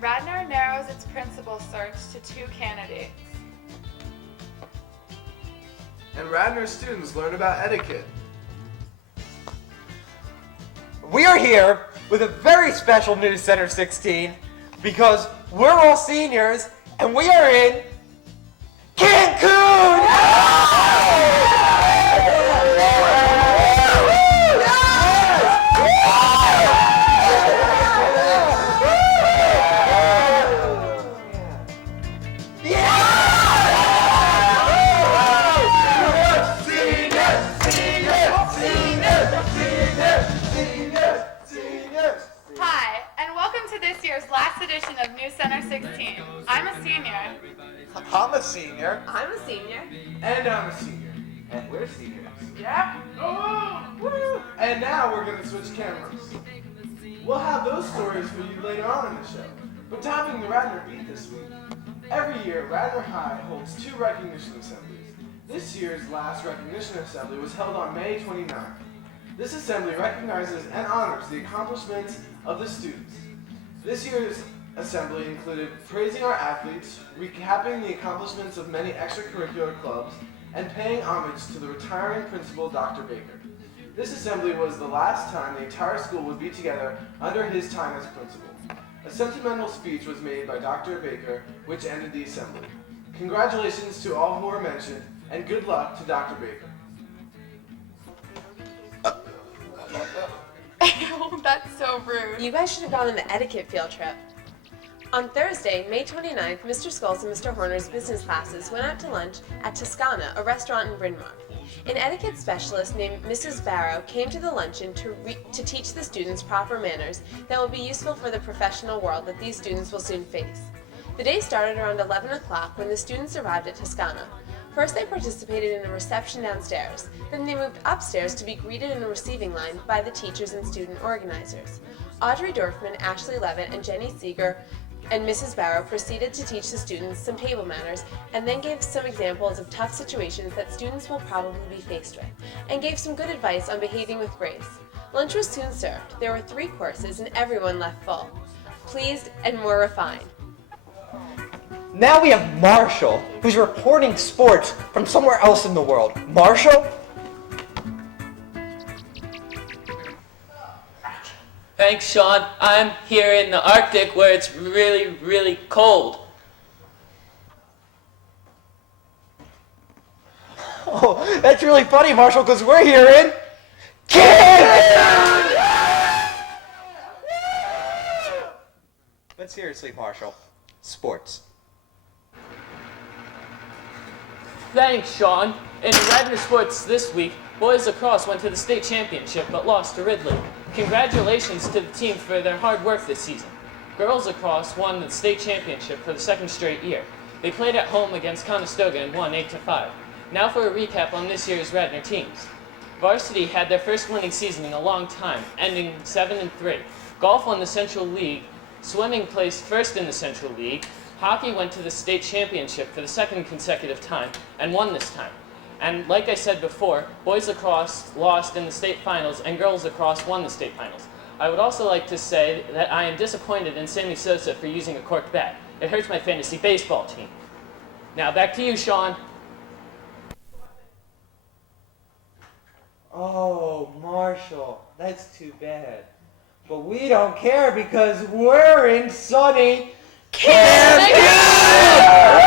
Radnor narrows its principal search to 2 candidates. And Radnor students learn about etiquette. We are here with a very special News Center 16 because we're all seniors and we are in Cancun! Hi, and welcome to this year's last edition of News Center 16. I'm a senior. I'm a senior. I'm a senior. And I'm a senior. And we're seniors. Yep. Oh, woo. And now we're going to switch cameras. We'll have those stories for you later on in the show. But topping the Radnor beat this week. Every year, Radnor High holds 2 recognition assemblies. This year's last recognition assembly was held on May 29th. This assembly recognizes and honors the accomplishments of the students. This year's assembly included praising our athletes, recapping the accomplishments of many extracurricular clubs, and paying homage to the retiring principal, Dr. Baker. This assembly was the last time the entire school would be together under his time as principal. A sentimental speech was made by Dr. Baker, which ended the assembly. Congratulations to all who were mentioned, and good luck to Dr. Baker. That's so rude. You guys should have gone on the etiquette field trip. On Thursday, May 29th, Mr. Skulls and Mr. Horner's business classes went out to lunch at Toscana, a restaurant in Bryn Mawr. An etiquette specialist named Mrs. Barrow came to the luncheon to teach the students proper manners that will be useful for the professional world that these students will soon face. The day started around 11 o'clock when the students arrived at Toscana. First, they participated in a reception downstairs. Then they moved upstairs to be greeted in a receiving line by the teachers and student organizers. Audrey Dorfman, Ashley Levitt, and Jenny Seeger and Mrs. Barrow proceeded to teach the students some table manners and then gave some examples of tough situations that students will probably be faced with, and gave some good advice on behaving with grace. Lunch was soon served. There were 3 courses and everyone left full, pleased and more refined. Now we have Marshall, who's reporting sports from somewhere else in the world. Marshall? Thanks, Sean. I'm here in the Arctic where it's really, really cold. Oh, that's really funny, Marshall, because we're here in Cancun! But seriously, Marshall, sports. Thanks, Sean. In Radnor sports this week, boys lacrosse went to the state championship but lost to Ridley. Congratulations to the team for their hard work this season. Girls lacrosse won the state championship for the 2nd straight year. They played at home against Conestoga and won 8-5. Now for a recap on this year's Radnor teams. Varsity had their first winning season in a long time, ending 7-3. Golf won the Central League. Swimming placed first in the Central League. Hockey went to the state championship for the 2nd consecutive time and won this time. And like I said before, boys lacrosse lost in the state finals and girls lacrosse won the state finals. I would also like to say that I am disappointed in Sammy Sosa for using a corked bat. It hurts my fantasy baseball team. Now back to you, Sean. Oh, Marshall, that's too bad. But we don't care because we're in sunny Cancun! Yeah!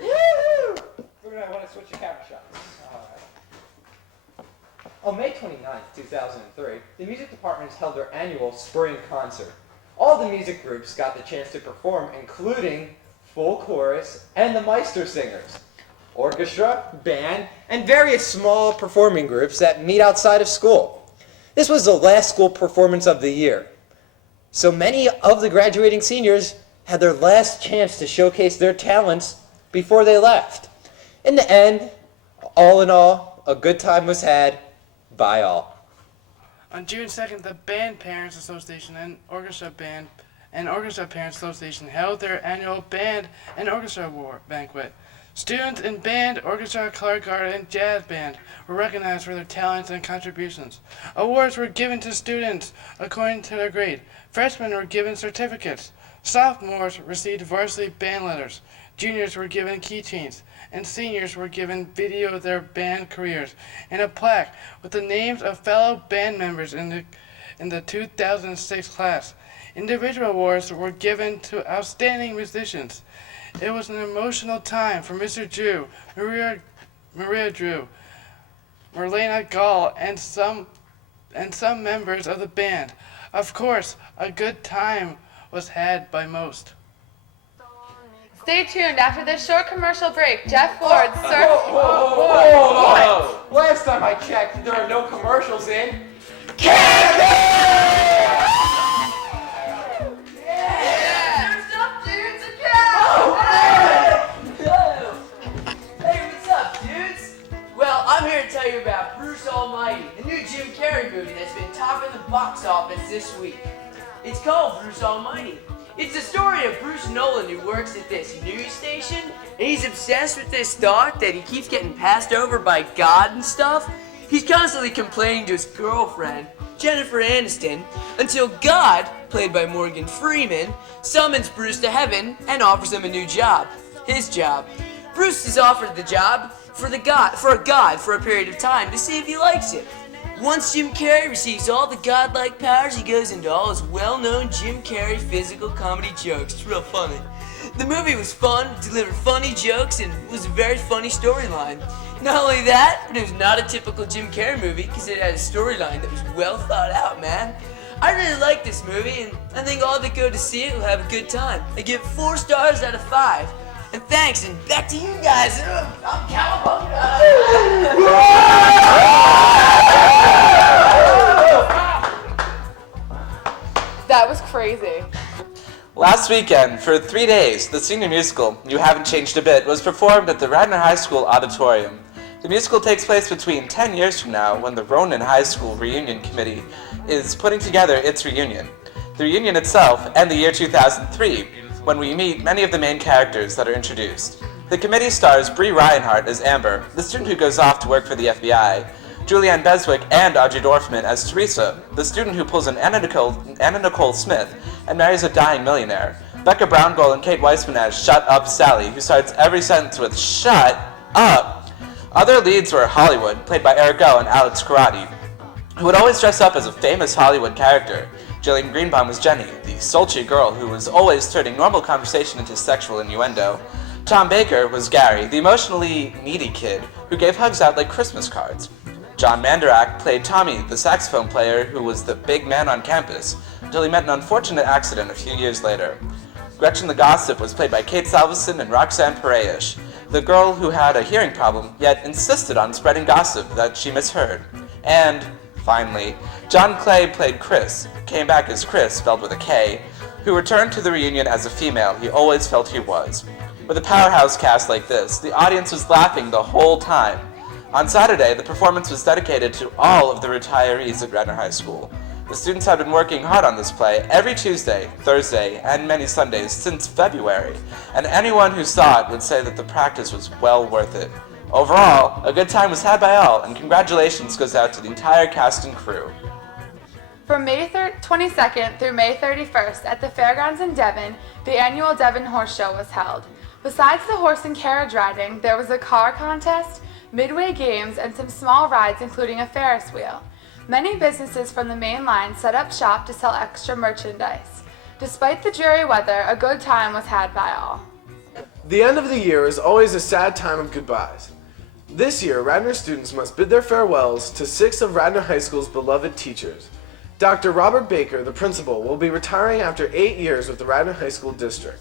Woo! We're going to want to switch the camera shots. On May 29th, 2003, the music departments held their annual spring concert. All the music groups got the chance to perform, including full chorus and the Meister Singers, orchestra, band, and various small performing groups that meet outside of school. This was the last school performance of the year. So many of the graduating seniors had their last chance to showcase their talents before they left. In the end, all in all, a good time was had by all. On June 2nd, the Band Parents Association and Orchestra Parents Association held their annual Band and Orchestra Award banquet. Students in band, orchestra, color guard, and jazz band were recognized for their talents and contributions. Awards were given to students according to their grade. Freshmen were given certificates. Sophomores received varsity band letters. Juniors were given keychains. And seniors were given video of their band careers and a plaque with the names of fellow band members in the 2006 class. Individual awards were given to outstanding musicians. It was an emotional time for Mr. Drew, Maria Drew, Marlena Gall, and some members of the band. Of course, a good time was had by most. Stay tuned after this short commercial break. Jeff Ford, Sir. Whoa! Last time I checked, there are no commercials in Hey, what's up, dudes? Well, I'm here to tell you about Bruce Almighty, the new Jim Carrey movie that's been topping the box office this week. It's called Bruce Almighty. It's the story of Bruce Nolan, who works at this news station, and he's obsessed with this thought that he keeps getting passed over by God and stuff. He's constantly complaining to his girlfriend, Jennifer Aniston, until God, played by Morgan Freeman, summons Bruce to heaven and offers him a new job. His job. Bruce is offered the job for a god for a period of time to see if he likes it. Once Jim Carrey receives all the godlike powers, he goes into all his well-known Jim Carrey physical comedy jokes. It's real funny. The movie was fun, delivered funny jokes, and was a very funny storyline. Not only that, but it was not a typical Jim Carrey movie because it had a storyline that was well thought out, man. I really like this movie, and I think all that go to see it will have a good time. I give it 4 stars out of 5. And thanks, and back to you guys. I'm Cowabunga. That was crazy. Last weekend, for 3 days, the senior musical, You Haven't Changed a Bit, was performed at the Radnor High School Auditorium. The musical takes place between 10 years from now, when the Ronan High School Reunion Committee is putting together its reunion. The reunion itself, and the year 2003, when we meet many of the main characters that are introduced. The committee stars Bree Reinhardt as Amber, the student who goes off to work for the FBI, Julianne Beswick and Audrey Dorfman as Teresa, the student who pulls an Anna Nicole Smith and marries a dying millionaire, Becca Browngold and Kate Weissman as Shut Up Sally, who starts every sentence with Shut Up. Other leads were Hollywood, played by Eric O and Alex Karate, who would always dress up as a famous Hollywood character. Jillian Greenbaum was Jenny, the sultry girl who was always turning normal conversation into sexual innuendo. Tom Baker was Gary, the emotionally needy kid who gave hugs out like Christmas cards. John Mandarak played Tommy, the saxophone player who was the big man on campus, until he met an unfortunate accident a few years later. Gretchen the Gossip was played by Kate Salveson and Roxanne Paresh, the girl who had a hearing problem yet insisted on spreading gossip that she misheard. And finally, John Clay played Chris, came back as Chris, spelled with a K, who returned to the reunion as a female he always felt he was. With a powerhouse cast like this, the audience was laughing the whole time. On Saturday, the performance was dedicated to all of the retirees at Radnor High School. The students have been working hard on this play every Tuesday, Thursday, and many Sundays since February, and anyone who saw it would say that the practice was well worth it. Overall, a good time was had by all, and congratulations goes out to the entire cast and crew. From May 22nd through May 31st at the Fairgrounds in Devon, the annual Devon Horse Show was held. Besides the horse and carriage riding, there was a car contest, midway games, and some small rides including a Ferris wheel. Many businesses from the main line set up shop to sell extra merchandise. Despite the dreary weather, a good time was had by all. The end of the year is always a sad time of goodbyes. This year, Radnor students must bid their farewells to 6 of Radnor High School's beloved teachers. Dr. Robert Baker, the principal, will be retiring after 8 years with the Radnor High School District.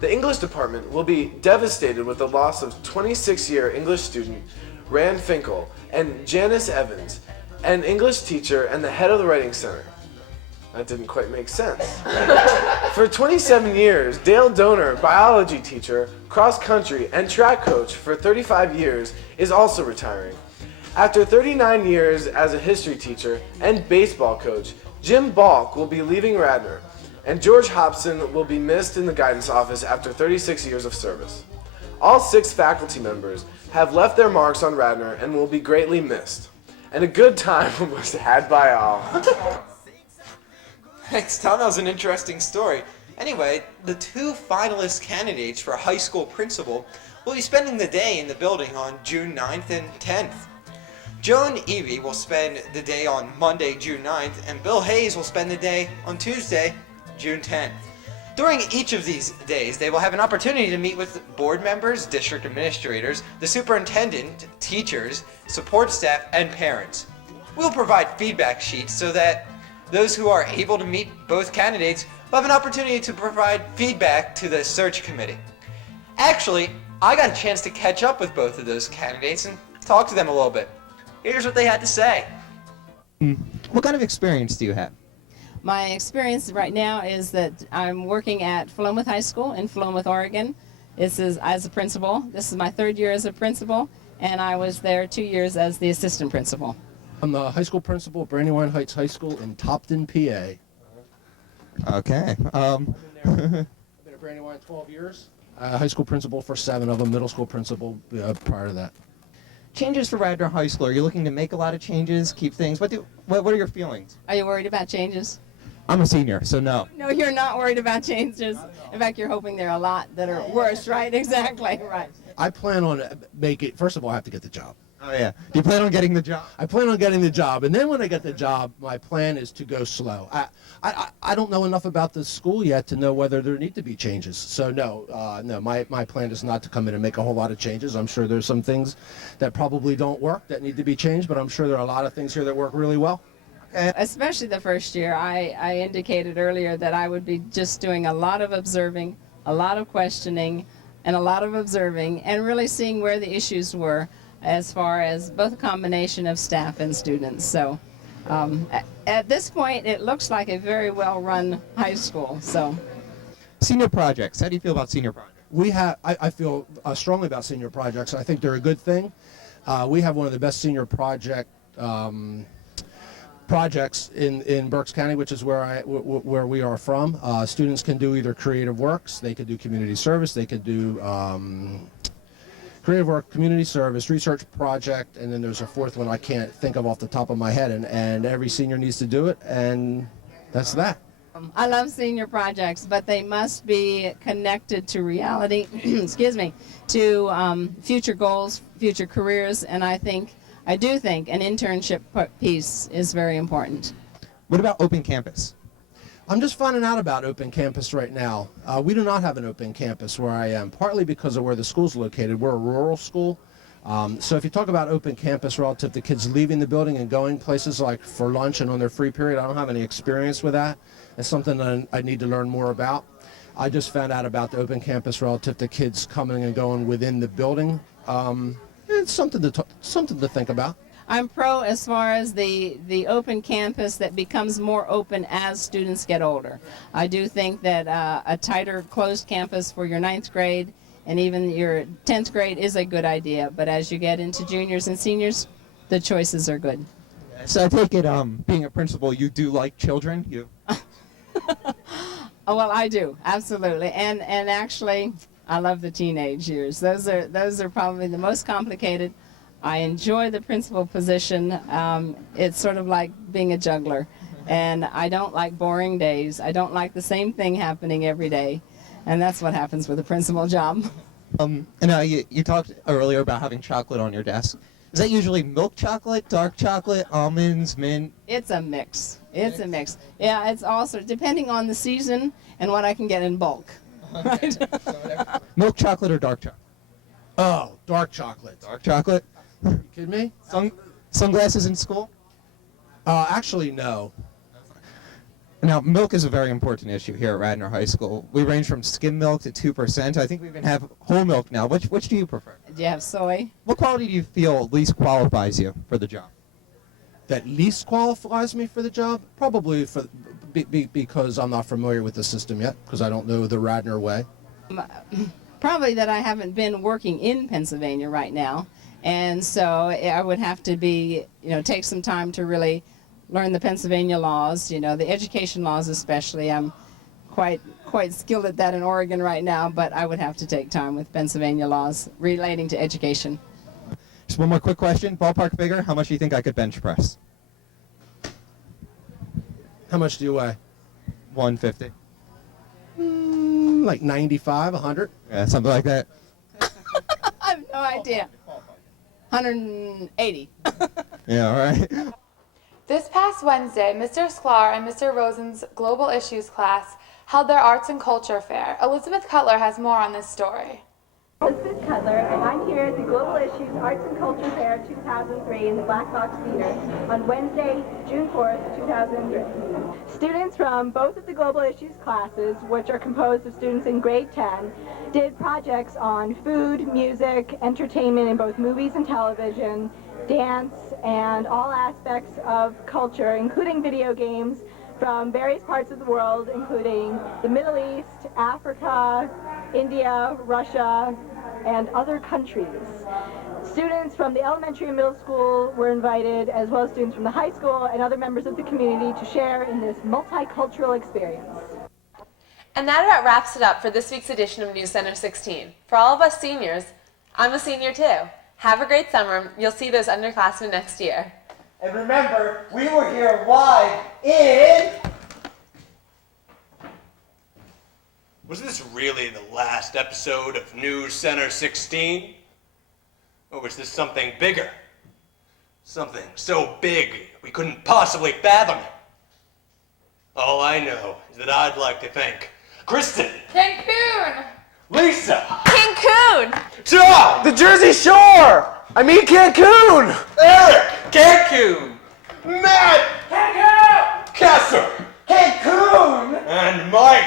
The English department will be devastated with the loss of 26-year English student Rand Finkel and Janice Evans, an English teacher and the head of the Writing Center. That didn't quite make sense. For 27 years, Dale Donor, biology teacher, cross-country, and track coach for 35 years, is also retiring. After 39 years as a history teacher and baseball coach, Jim Balk will be leaving Radnor, and George Hobson will be missed in the guidance office after 36 years of service. All 6 faculty members have left their marks on Radnor and will be greatly missed. And a good time was had by all. Thanks, Tom. That was an interesting story. Anyway, the 2 finalist candidates for high school principal will be spending the day in the building on June 9th and 10th. Joan Evie will spend the day on Monday, June 9th, and Bill Hayes will spend the day on Tuesday, June 10th. During each of these days, they will have an opportunity to meet with board members, district administrators, the superintendent, teachers, support staff, and parents. We'll provide feedback sheets so that those who are able to meet both candidates will have an opportunity to provide feedback to the search committee. Actually, I got a chance to catch up with both of those candidates and talk to them a little bit. Here's what they had to say. What kind of experience do you have? My experience right now is that I'm working at Philomath High School in Philomath, Oregon. This is as a principal. This is my 3rd year as a principal, and I was there 2 years as the assistant principal. I'm the high school principal at Brandywine Heights High School in Topton, PA. Okay. I've been at Brandywine 12 years. High school principal for 7 of them, middle school principal prior to that. Changes for Radnor High School. Are you looking to make a lot of changes, keep things? What are your feelings? Are you worried about changes? I'm a senior, so no. No, you're not worried about changes. In fact, you're hoping there are a lot that are worse, right? Exactly, right. I plan on first of all, I have to get the job. Oh, yeah. Do you plan on getting the job? I plan on getting the job, and then when I get the job, my plan is to go slow. I don't know enough about the school yet to know whether there need to be changes. So no, my plan is not to come in and make a whole lot of changes. I'm sure there's some things that probably don't work that need to be changed, but I'm sure there are a lot of things here that work really well. Especially the first year, I indicated earlier that I would be just doing a lot of observing, a lot of questioning, and a lot of observing, and really seeing where the issues were as far as both a combination of staff and students. So at this point, it looks like a very well-run high school. So, Senior projects. How do you feel about senior projects? I feel strongly about senior projects. I think they're a good thing. We have one of the best senior projects in Berks County, which is where we are from. Students can do either creative works, they could do community service, they could do creative work, community service, research project, and then there's a 4th one I can't think of off the top of my head, and every senior needs to do it, and that's that. I love senior projects, but they must be connected to reality, excuse me, to future goals, future careers, and I do think an internship piece is very important. What about open campus? I'm just finding out about open campus right now. We do not have an open campus where I am, partly because of where the school's located. We're a rural school. So if you talk about open campus relative to kids leaving the building and going places like for lunch and on their free period, I don't have any experience with that. It's something that I need to learn more about. I just found out about the open campus relative to kids coming and going within the building. It's something to think about. I'm pro as far as the open campus that becomes more open as students get older. I do think that a tighter closed campus for your 9th grade and even your 10th grade is a good idea, but as you get into juniors and seniors, the choices are good. So I take it, being a principal, you do like children? Oh, well, I do, absolutely, and actually, I love the teenage years. Those are probably the most complicated. I enjoy the principal position. It's sort of like being a juggler, and I don't like boring days. I don't like the same thing happening every day, and that's what happens with a principal job. And you talked earlier about having chocolate on your desk. Is that usually milk chocolate, dark chocolate, almonds, mint? It's a mix. It's a mix. Yeah, it's also depending on the season and what I can get in bulk. Right? Milk chocolate or dark chocolate? Oh, dark chocolate. Dark chocolate? You kidding me? Sunglasses in school? Actually, no. Now, milk is a very important issue here at Radnor High School. We range from skim milk to 2%. I think we even have whole milk now. Which do you prefer? Do you have soy? What quality do you feel least qualifies you for the job? That least qualifies me for the job? Probably because I'm not familiar with the system yet, because I don't know the Radnor way. Probably that I haven't been working in Pennsylvania right now, and so I would have to take some time to really learn the Pennsylvania laws, the education laws especially. I'm quite skilled at that in Oregon right now, but I would have to take time with Pennsylvania laws relating to education. Just one more quick question. Ballpark figure, how much do you think I could bench press? How much do you weigh? 150. Like 95, 100. Yeah, something like that. I have no idea. 180. Yeah, all right. This past Wednesday, Mr. Sklar and Mr. Rosen's Global Issues class held their Arts and Culture Fair. Elizabeth Cutler has more on this story. Elizabeth Cutler, and I'm here at the Global Issues Arts and Culture Fair 2003 in the Black Box Theater on Wednesday, June 4th, 2003. Students from both of the Global Issues classes, which are composed of students in grade 10, did projects on food, music, entertainment in both movies and television, dance, and all aspects of culture, including video games from various parts of the world, including the Middle East, Africa, India, Russia, and other countries. Students from the elementary and middle school were invited, as well as students from the high school and other members of the community, to share in this multicultural experience. And that about wraps it up for this week's edition of News Center 16. For all of us seniors, I'm a senior too. Have a great summer. You'll see those underclassmen next year. And remember, we were here live in... Was this really the last episode of News Center 16? Or was this something bigger? Something so big we couldn't possibly fathom it? All I know is that I'd like to thank Kristen, Cancun! Lisa, Cancun! Tom, The Jersey Shore! I mean Cancun! Eric, Cancun! Matt, Cancun! Kessler, Cancun! and Mike.